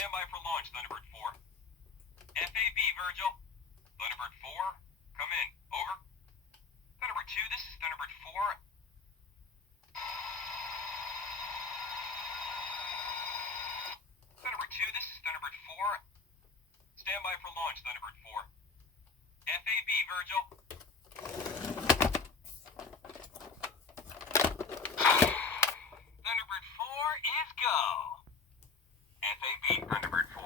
Stand by for launch, Thunderbird 4. FAB, Virgil. Thunderbird 4, come in. Over. Thunderbird 2, this is Thunderbird 4. Thunderbird 2, this is Thunderbird 4. Stand by for launch, Thunderbird 4. FAB, Virgil. Thunderbird 4 is go. FAB, Thunderbird 4.